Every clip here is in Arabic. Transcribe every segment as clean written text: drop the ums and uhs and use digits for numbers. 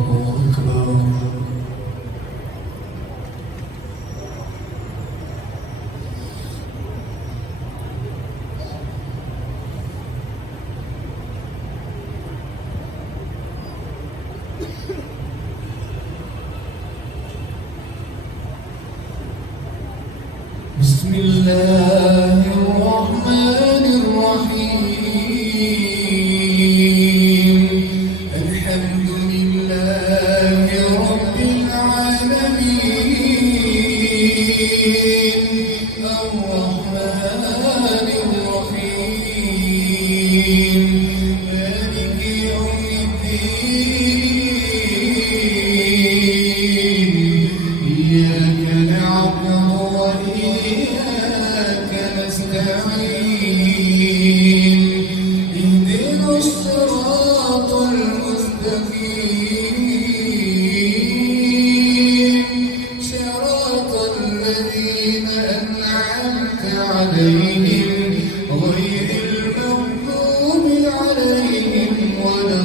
بسم الله الرحمن الرحيم الحمد لله رب العالمين الرحمن الرحيم مالك يوم الدين إياك نعبد وإياك نستعين اهدنا الصراط المستقيم صراط الذين أنعمت عليهم غير المغضوب عليهم ولا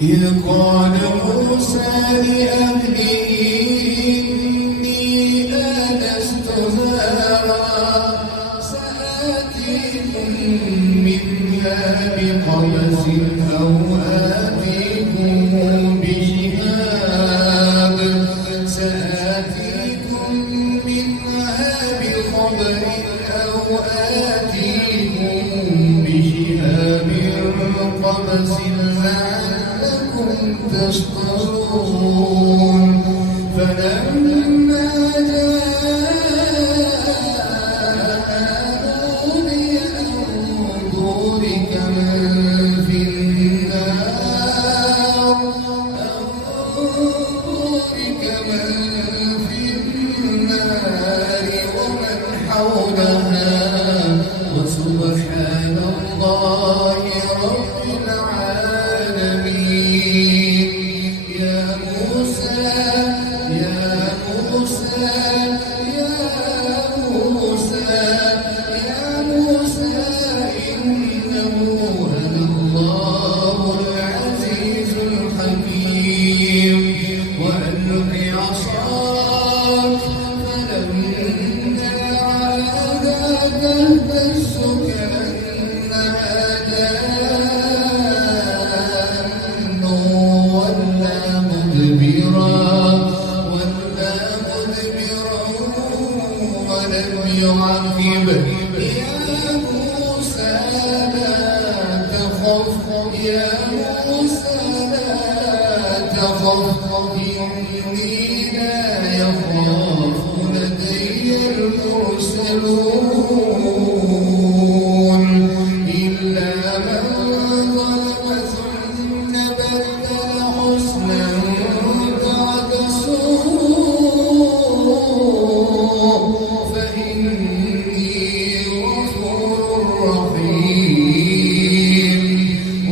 إذ قال موسى لأهله إني آنست نارا سآتيكم منها بقبس أو آتيكم بشهاب بخبر أو آتيكم بشهاب قبس تشكرون فلما جاء نودي أن بورك من في النار ومن حولها وسبحان الله رب العالمين. يا موسى إنه أنا الله العزيز الحكيم وألق عصاك فلما رآها تهتز كأنها جان ولا مدبرا ولم يعقب. يا موسى لا تخف إني لا يخاف لدي المرسلون إلا من ظلم ثم بدل حسنا بعد سوء فإني غفور رحيم.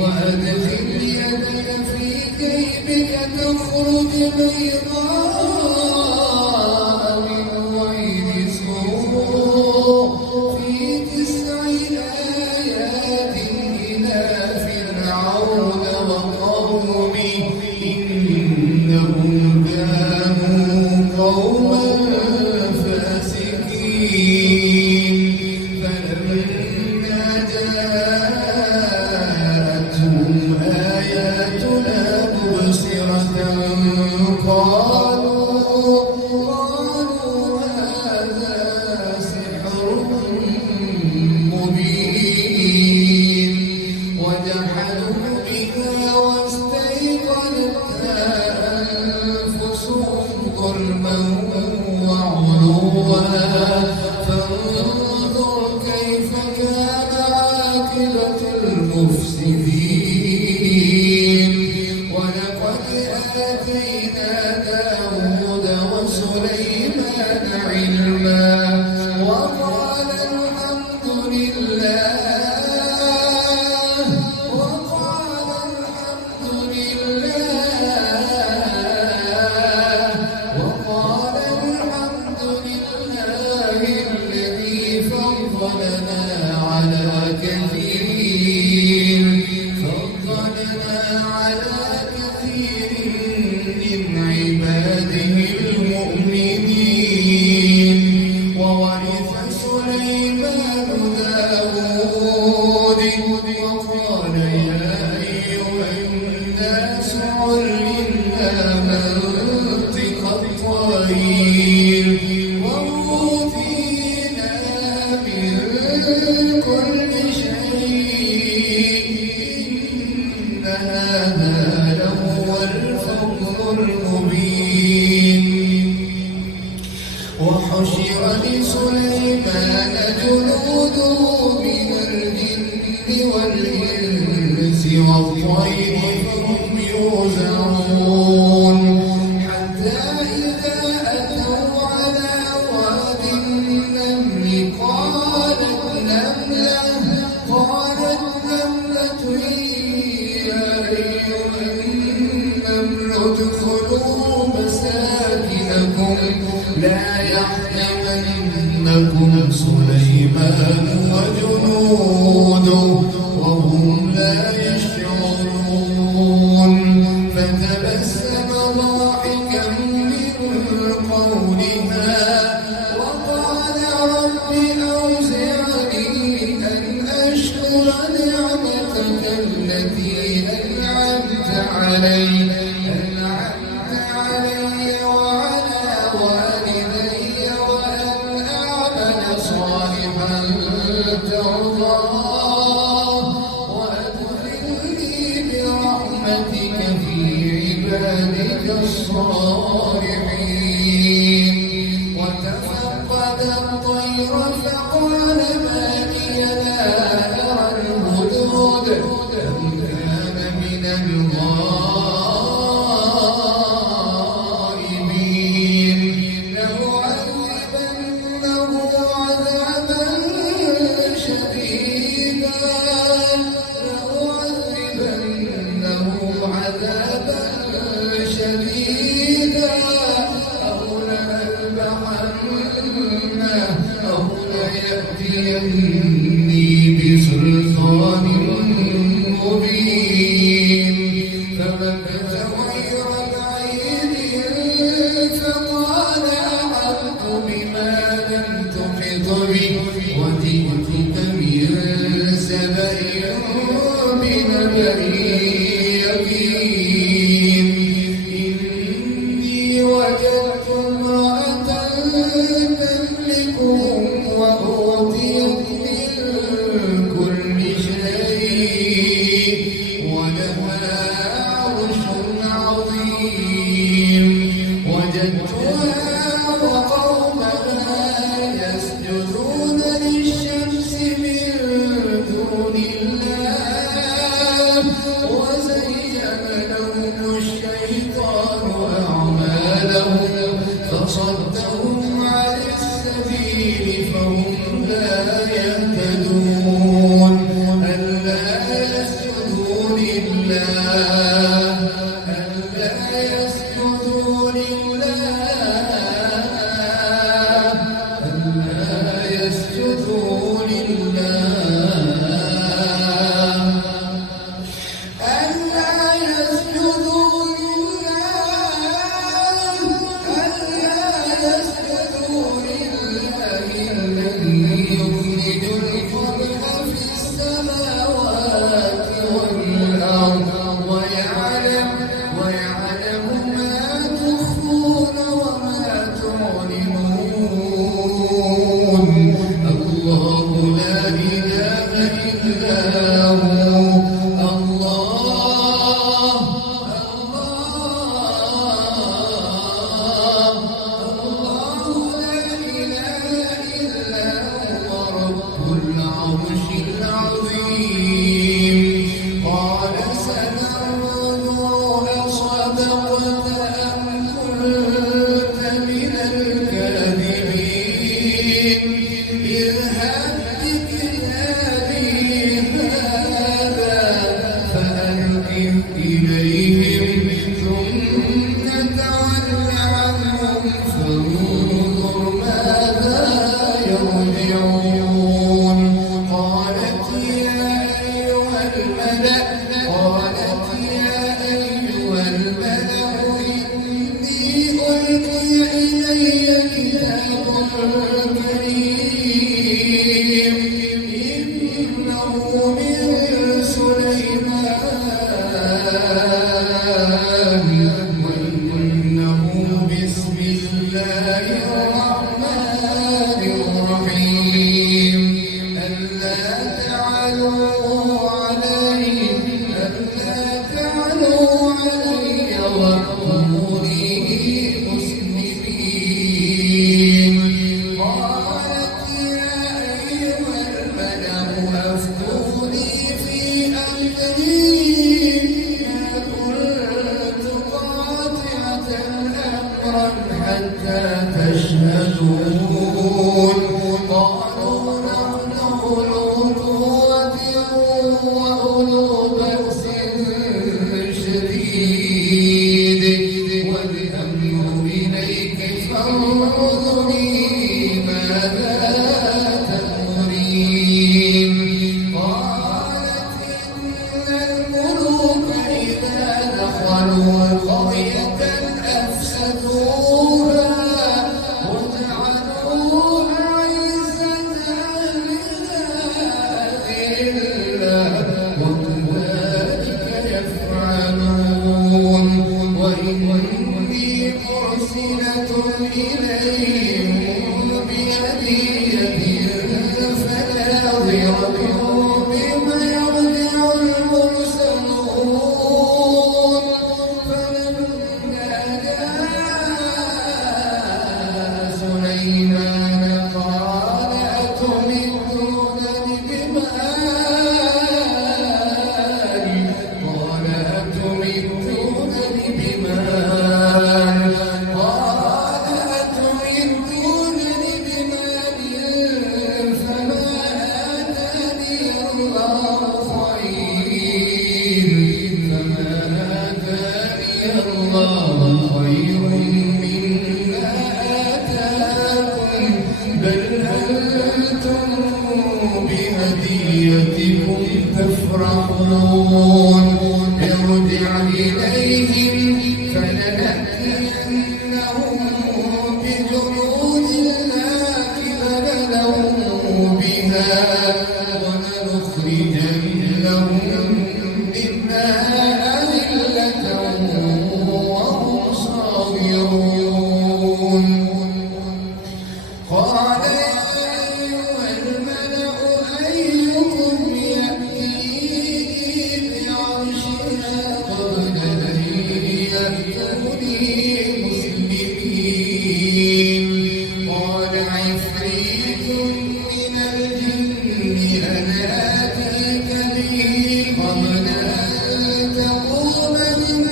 وأدخل يدك في جيبك تخرج بيضاء من غير سوء في 9 آيات إلى فرعون وقومه إنهم كانوا قوما فاسقين. فلما جاءتهم آياتنا مبصرة قالوا هذا سحر مبين وجحدوا بها واستيقنتها أنفسهم ظلما وعلوا فانظر كيف كان عاقبة المفسدين. ولقد آتينا داود سليمان علما وقال الحمد لله الذي فضلنا على كثير من عباده المؤمنين وورث سليمان داود وقال يا أيها الناس علمنا منطق الطير وأوتينا من كل شيء إن هذا لهو الفضل المبين وحشر لسليمان جنوده من الجن والإنس والطير فهم يوزعون حتى إذا أتوا على واد النمل قالت نملة يا أيها النمل ادخلوا مساكنكم لا يحطمنكم سليمان وجنوده وهم لا يشعرون فتبسم ضاحكا من قولها وقال رب أوزعني أن أشكر نعمتك التي أنعمت علي وعلى والدي وأن أعمل صالحا ترضاه وأدخلني برحمتك في عبادك الصالحين وتفقد الطير فقال ما لي لا أرى الهدهد أم كان من الغائبين لأعذبنه عذابا شديدا أو لأذبحنه أو ليأتيني بسلطان مبين فمكث غير بعيد فقال أحطت بما لم تحط به وجئتك من سبأ بنبأ يقين إني وجدت امرأة تملكهم وأوتيت من كل شيء ولها عرش عظيم وجدتها وقومها يسجدون للشمس من دون الله وزين لهم الشيطان أعمالهم فصدهم عن السبيل فهم لا يهتدون ألا يسجدوا لله ألا حتى تشهدون قالوا نحن أولو قوة وأولو بأس شديد والأمر إليك فانظري ماذا تأمرين قالت إن الملوك إذا دخلوا قرية أفسدوها وجعلوا أعزة أهلها أذلة وكذلك يفعلون وإني مرسلة إليهم بهدية فناظرة بما يرجع المرسلون فلما جاء سليمان قال أتمدونني بمال فما آتاني الله خير مما آتاكم بل أنتم بهديتكم تفرحون ارجع إليهم فلنأتينهم بجنود لا قبل لهم بها ولنخرجنهم منها أذلة وهم صاغرون قال يا أيها الملأ أيكم يأتيني بعرشها قبل أن يأتوني مسلمين قال عفريت من الجن أنا آتيك به قبل أن تقوم من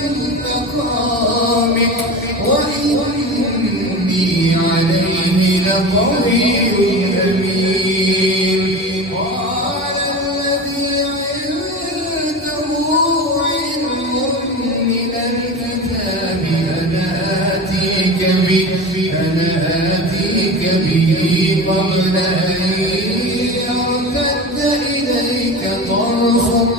مقامك وإني عليه لقوي أمين قال الذي عنده علم من الكتاب أنا آتيك به قبل أن يرتد إليك طرفك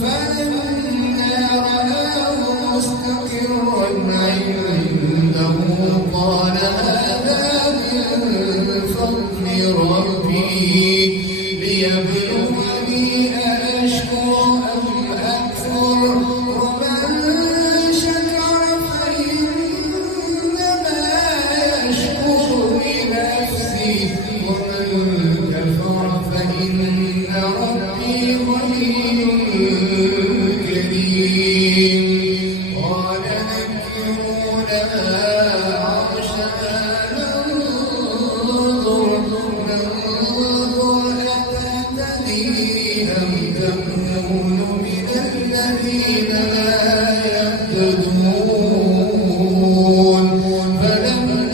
فلما رآه مستقرا عنده قال هذا من فضل ربي ليبلوني أأشكر أم أكفر ومن شكر فإنما يشكر لنفسه ومن كفر فإن ربي غني كريم قال نكروا لها عرشها ننظر أتهتدي أم تكون من الذين لا يهتدون فلما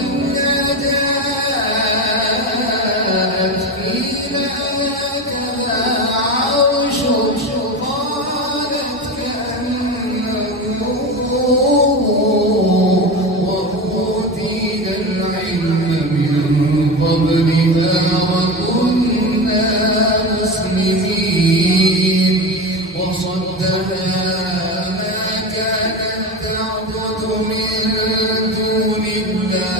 جاءت قيل هكذا عرشك قالت كأنه وأوتينا العلم من قبلها وكنا مسلمين وصدها ما كانت تعبد من دون الله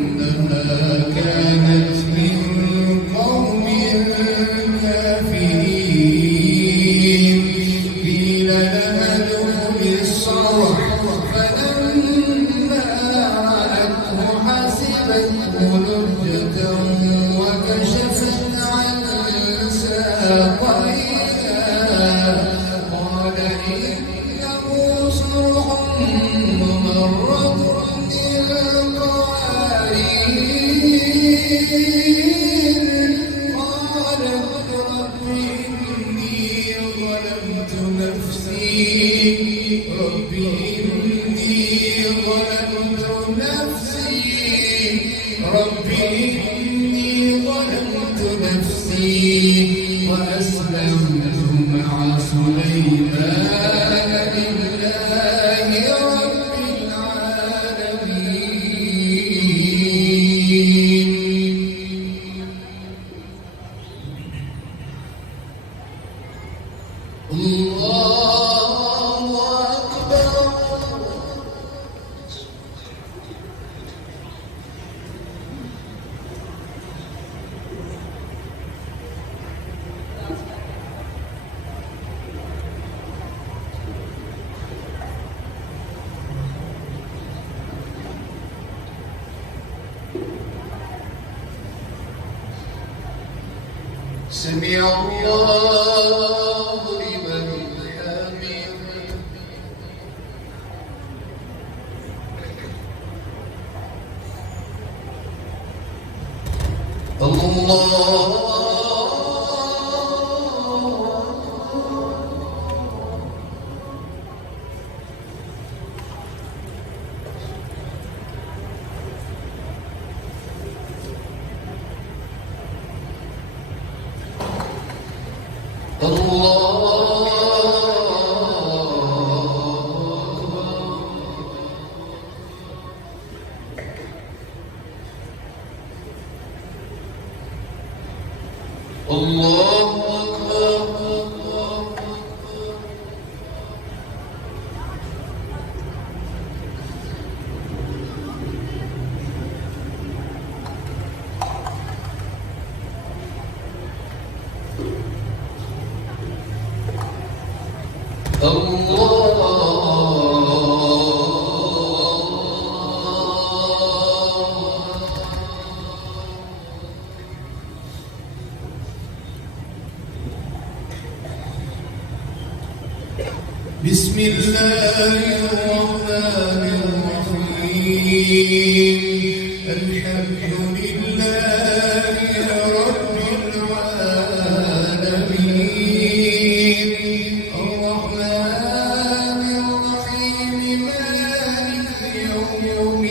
إنها كانت من قوم كافرين قيل لها ادخل الصرح فلما رأته حسبته لجة وكشفت عن ساقيها قال إنه صرح ممرد من قوارير قالت رب إني ظلمت نفسي رب إني سمع الله لمن حمده الله بسم الله الرحمن الرحيم الحمد لله رب العالمين الرحمن الرحيم مالك يوم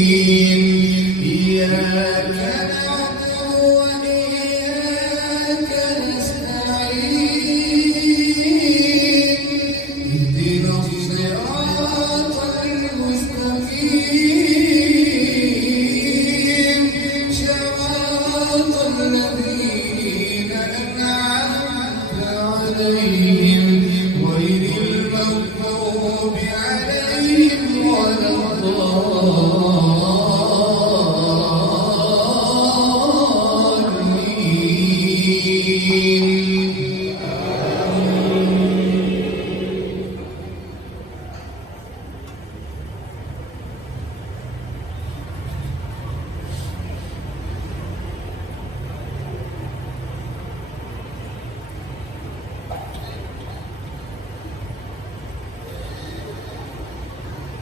الدين إياك نعبد وإياك نستعين اهدنا الصراط المستقيم صراط الذين أنعمت عليهم غير المغضوب عليهم ولا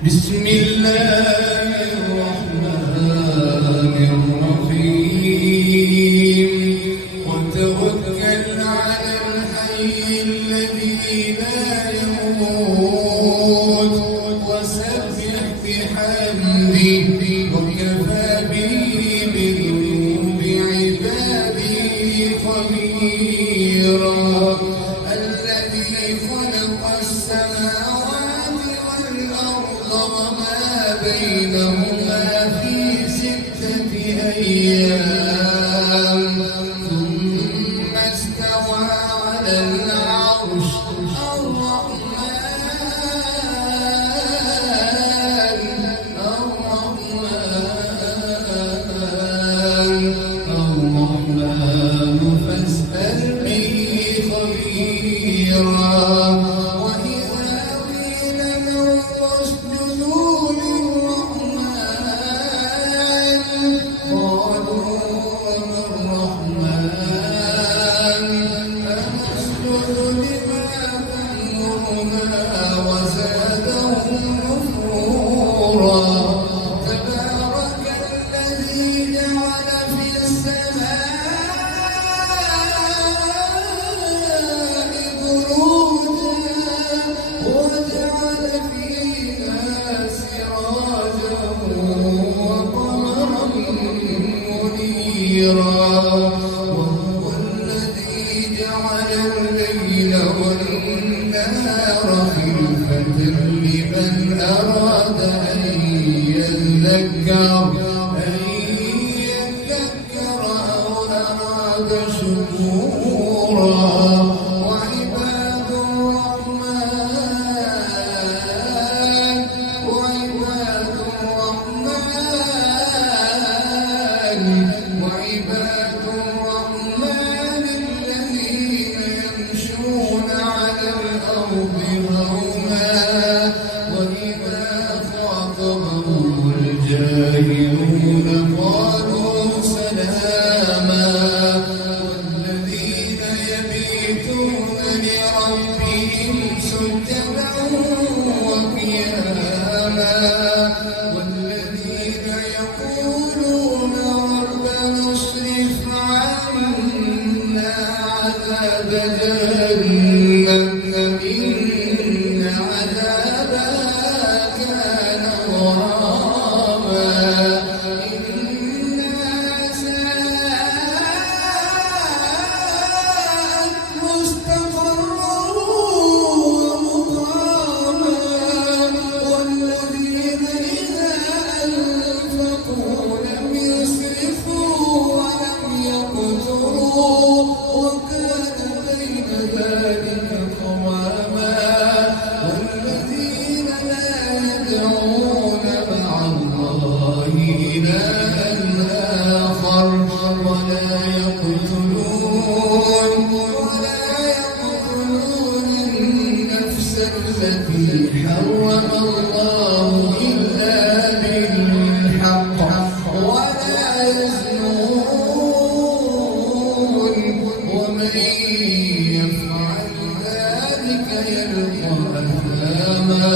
بسم الله الرحمن الرحيم وتوكل على الحي الذي لا يموت وسبح بحمده وكفى به بذنوب عباده خبيرا الذي خلق السماوات والأرض وما بينهما في 6 أيام ثم استوى على العرش الرحمن فاسأل به خبيرا وإذا قيل لهم اسجدوا للرحمن قالوا حرم الله إلا بالحق ولا يزنون ومن يفعل ذلك يلقى أثاما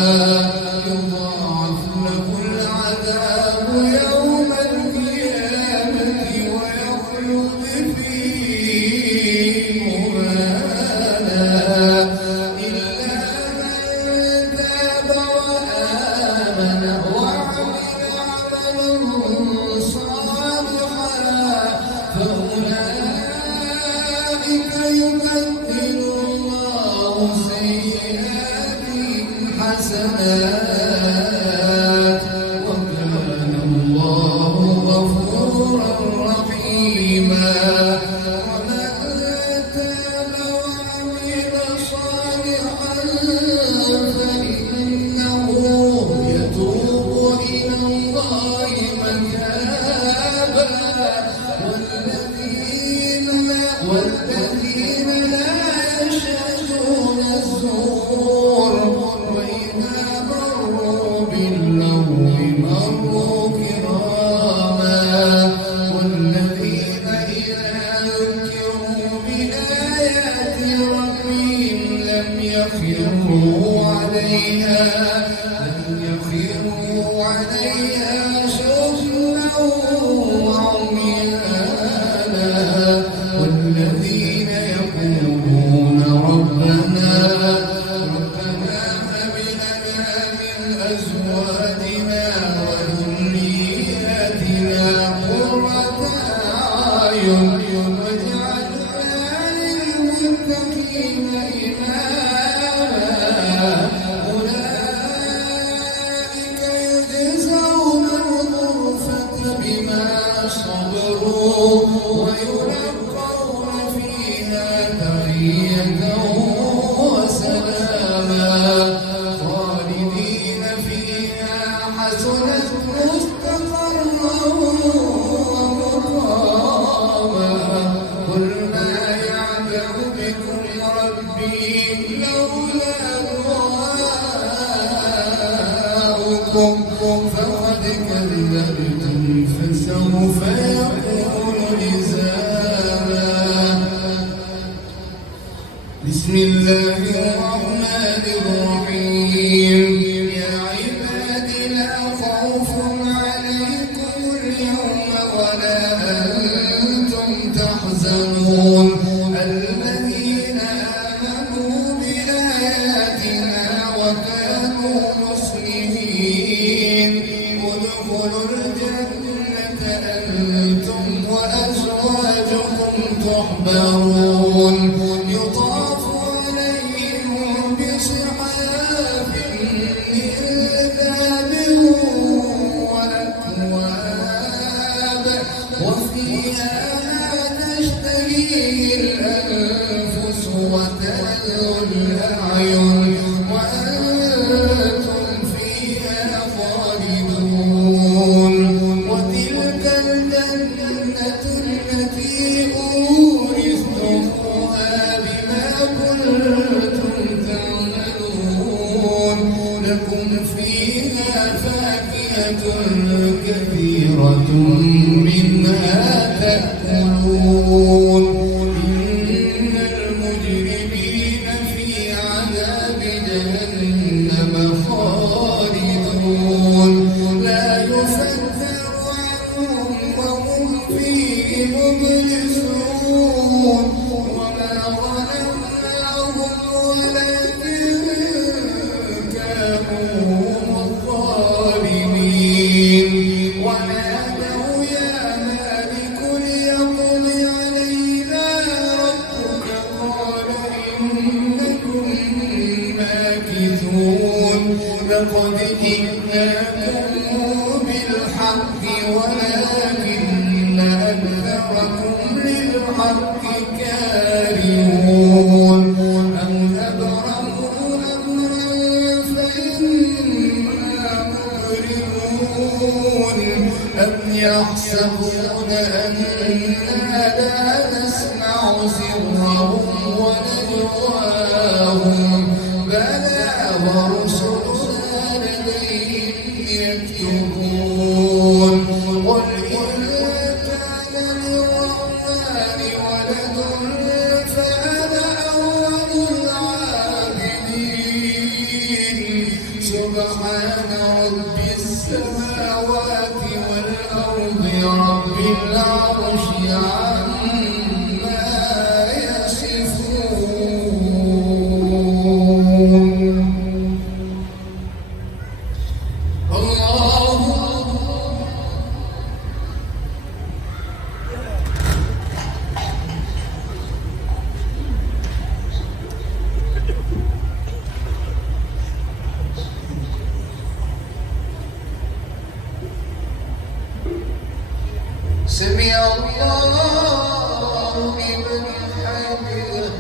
يضاعف له العذاب يوم القيامة ويخلد فيه مهانا إلا من تاب وآمن وعمل عملا صالحا فأولئك يبدل الله سيئاتهم حسنات وكان الله غفورا رحيما ومن تاب وعمل صالحا فإنه يتوب إلى الله متابا والذين لا يشهدون الزور وإذا مروا باللغو مروا كراما والذين إذا ذكروا بآيات ربهم لم يخروا عليها سجدا وعميانا والذين يقولون ربنا هب لنا من أزواجنا وذرياتنا قرة أعين واجعلنا للمتقين إماما أولئك يجزون الغرفة بما صبروا ويلقون فيها تحية وسلاما خالدين فيها حسنت مستقرا ومقاما قل ما يعبأ بكم ربي لولا دعاؤكم فقد كذبتم فسوف يكون لزاما بسم الله الرحمن الرحيم يا عباد لا خوف عليكم اليوم ولا أنتم تحزنون الذين آمنوا بآياتنا وكانوا مسلمين ادخلوا الجنة أنتم وأزواجكم تحبرون يطاف عليهم بصحاف من ذهب وأكواب وفيها ما تشتهيه الأنفس وتلذ الأعين وأنتم فيها خالدون وتلك الجنة التي أورثتموها بما كنتم تعملون لكم فيها فاكهة كثيرة منها تأكلون إن المجرمين في عذاب جهنم خالدون لا يفتر عنهم وهم فيه مبلسون وما ظلمناهم ولكن كانوا الظالمين ونادوا يا مالك ليقض علينا ربك قال إنكم ماكثون لقد جئناكم بالحق ولكن أكثركم للحق كارهون أم أبرموا أمرا فإنا مبرمون أم يحسبون أنا لا نسمع سرهم ونجواهم بلى ورسلنا ورسلنا لديهم يكتبون قل إن كان للرحمن ولد فأنا أول العابدين سبحان رب السماوات والأرض رب العرش عما يصفون الله سمع الله لمن حمده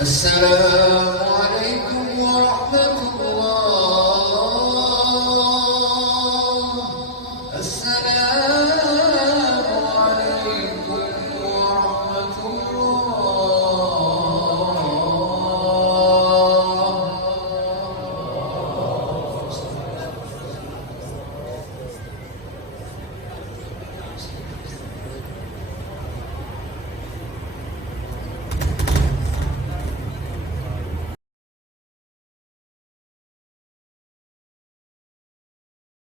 السلام